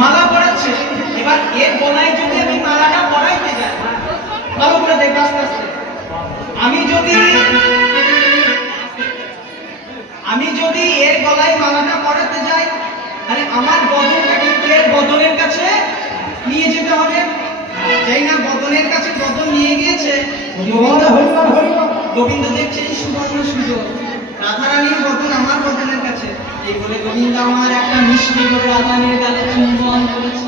মালা পরাচ্ছে। এবার এর গলায় যদি আমি মালাটা পরাইতে যাই, ভালো করে দেখ আস্তে আস্তে, আমি যদি এর গলায় মালাটা পরাতে যাই, তাহলে আমার বদনটা কিন্তু এর বদনের কাছে নিয়ে যেতে হবে। যাই না বদনের কাছে বদন নিয়ে গিয়েছে, গোবিন্দ দেখছে এই সুবর্ণ সুযোগ, রাধারানীর বদন আমার বদনের কাছে। এই বলে গোবিন্দ আমার একটা মিষ্টি করে রাধারানীর গালে চুম্বন করেছে।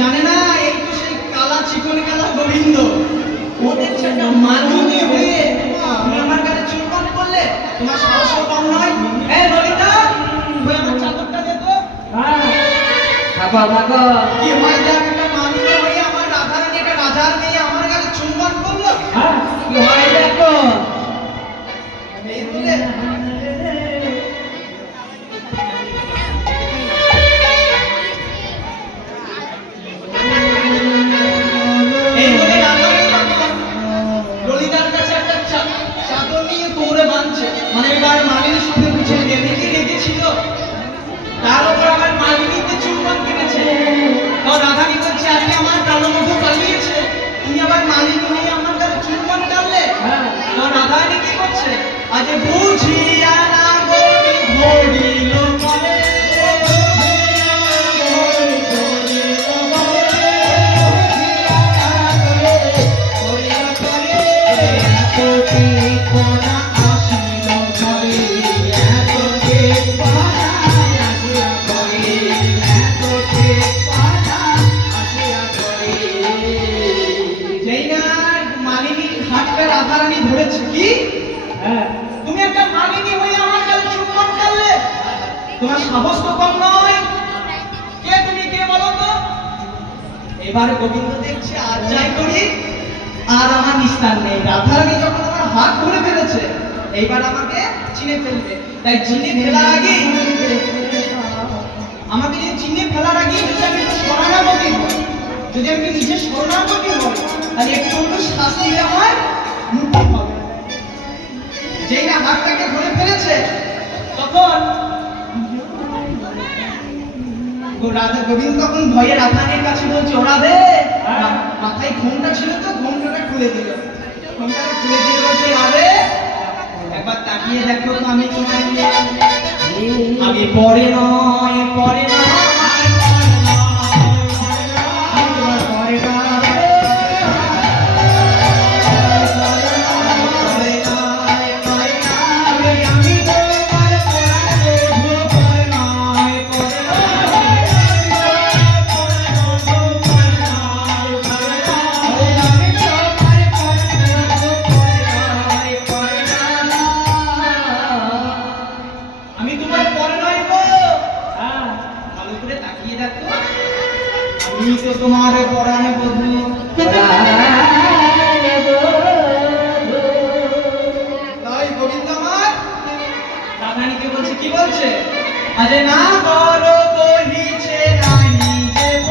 জানে না এই তো সেই কালা চিকন কালা গোবিন্দ, ওদের ছেলে মালিনী হয়ে তুমি আমার কাছে চুম্বন করলে, তোমার সাহস কম নয়। এই ললিতা, তুই আমার চাদরটা দে তো। থাকো থাকো, কি হয় দেখ, একটা মালিনী হয়ে আমার রাধারানী একটা রাজার মেয়ে আমার কাছে চুম্বন করলো। কি হয় দেখো, এই বলে তার উপর আমার মালিনীতে চুম্বন কিনেছে। রাধানী বলছে আজকে আমার প্রাণবধূ পালিয়েছে, তুমি আবার মালিনী হয়ে আমার কাছে চুম্বন টানলে। রাধানী কি করছে, আজ বুঝিয়া না ধরিল মনে, রাধারানী ধরেছে কি, তুমি একটা মালিনী হয়ে আমার কাছে চুম্বন করলে, তোমার সাহস তো কম নয়। কে তুমি, কে বলো তো? এবার গোবিন্দ দেখছে আর যাই করি আর আমার নিস্তার নেই। রাধারানী যখন আমার হাত ধরে ফেলেছে, এইবার আমাকে চিনে ফেলবে। তাই চিনে ফেলার আগে আমাকে যদি চিনে ফেলার আগে যদি আমি শরণাগতি হই, যদি আমি নিজে শরণাগতি হই, তাহলে একটু শাস্তি আমার মুক্তি হবে। যেই না হাতটাকে ধরে ফেলেছে, তখন রাধা গোবিন্দ তখন ভয়ে রাধারানীর কাছে বলছে, ও রাধে, মাথায় ঘোমটা ছিল তো ঘোমটাটা খুলে দিল, ঘোমটাটা খুলে দিয়ে বলছে, রাধে একবার তাকিয়ে দেখো তো, আমি তোমায় আমি পরে নয় পরে নয় তোমার পরাণে বধূ। তাই গোবিন্দ আমার রাধারানীকে বলছে, কি বলছে, আজ না করো কহিছে রানী দেব,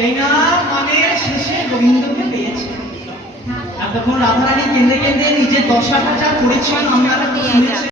যেই না মানে শেষে গোবিন্দকে পেয়েছে। এতক্ষণ রাধারানী কেঁদে কেঁদে নিজের দশাটা যা করেছিল আমরা শুনেছি।